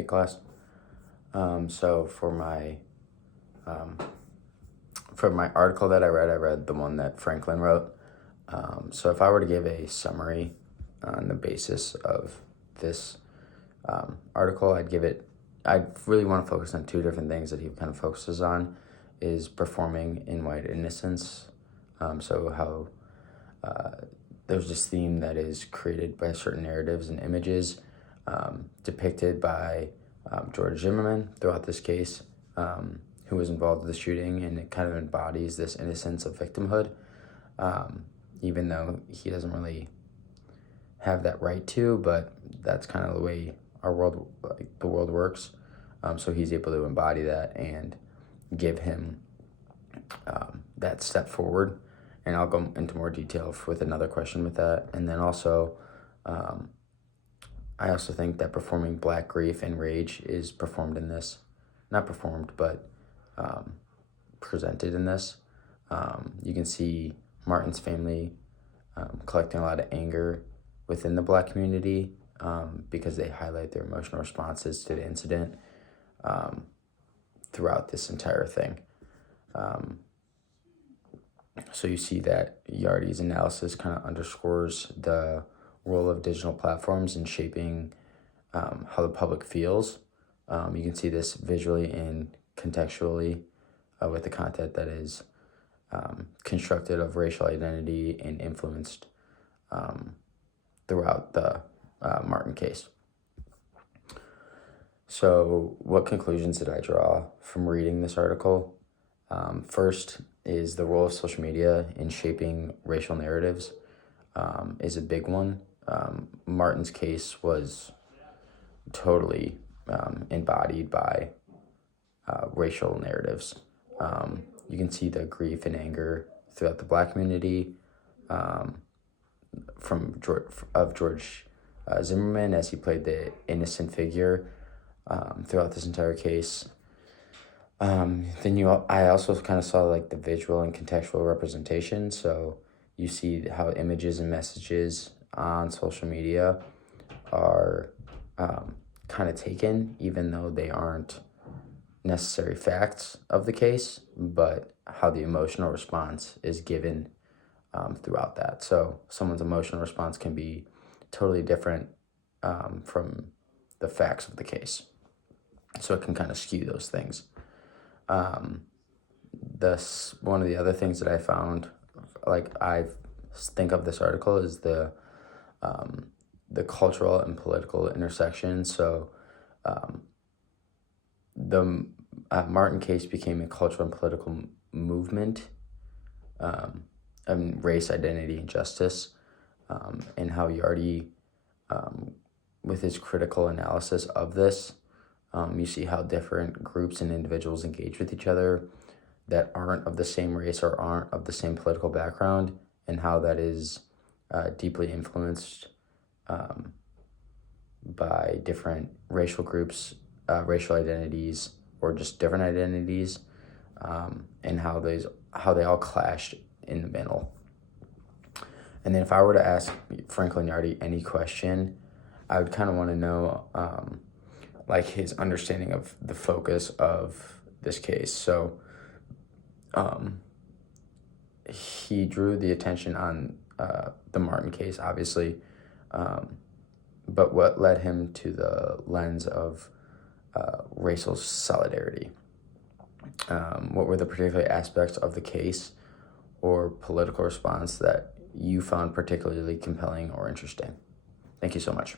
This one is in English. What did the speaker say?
Hey class. So um, for my article that I read the one that Franklin wrote. So if I were to give a summary on the basis of this article, I really want to focus on two different things that he kind of focuses on, is performing in white innocence. So how there's this theme that is created by certain narratives and images depicted by George Zimmerman throughout this case, who was involved in the shooting, and it kind of embodies this innocence of victimhood, even though he doesn't really have that right to, but that's kind of the way our world, the world works. So he's able to embody that and give him that step forward. And I'll go into more detail with another question with that. And then also, I also think that performing black grief and rage is performed in this. Not performed, but presented in this. You can see Martin's family collecting a lot of anger within the black community because they highlight their emotional responses to the incident throughout this entire thing. So you see that Yardy's analysis kind of underscores the role of digital platforms in shaping how the public feels. You can see this visually and contextually with the content that is constructed of racial identity and influenced throughout the Martin case. So what conclusions did I draw from reading this article? First is the role of social media in shaping racial narratives is a big one. Martin's case was totally embodied by racial narratives. You can see the grief and anger throughout the black community from George Zimmerman as he played the innocent figure throughout this entire case. I also kind of saw like the visual and contextual representation. So you see how images and messages on social media are kind of taken, even though they aren't necessary facts of the case, but how the emotional response is given throughout that. So someone's emotional response can be totally different from the facts of the case. So it can kind of skew those things. One of the other things that I found, like I think of this article, is the cultural and political intersection. So the Martin case became a cultural and political movement, and race, identity, and justice, and how Yardy, with his critical analysis of this, you see how different groups and individuals engage with each other that aren't of the same race or aren't of the same political background, and how that is deeply influenced by different racial groups, racial identities, or just different identities, and how they all clashed in the middle. And then if I were to ask Franklin Yardy any question, I would kind of want to know like his understanding of the focus of this case. So he drew the attention on the Martin case, obviously, but what led him to the lens of racial solidarity? What were the particular aspects of the case or political response that you found particularly compelling or interesting? Thank you so much.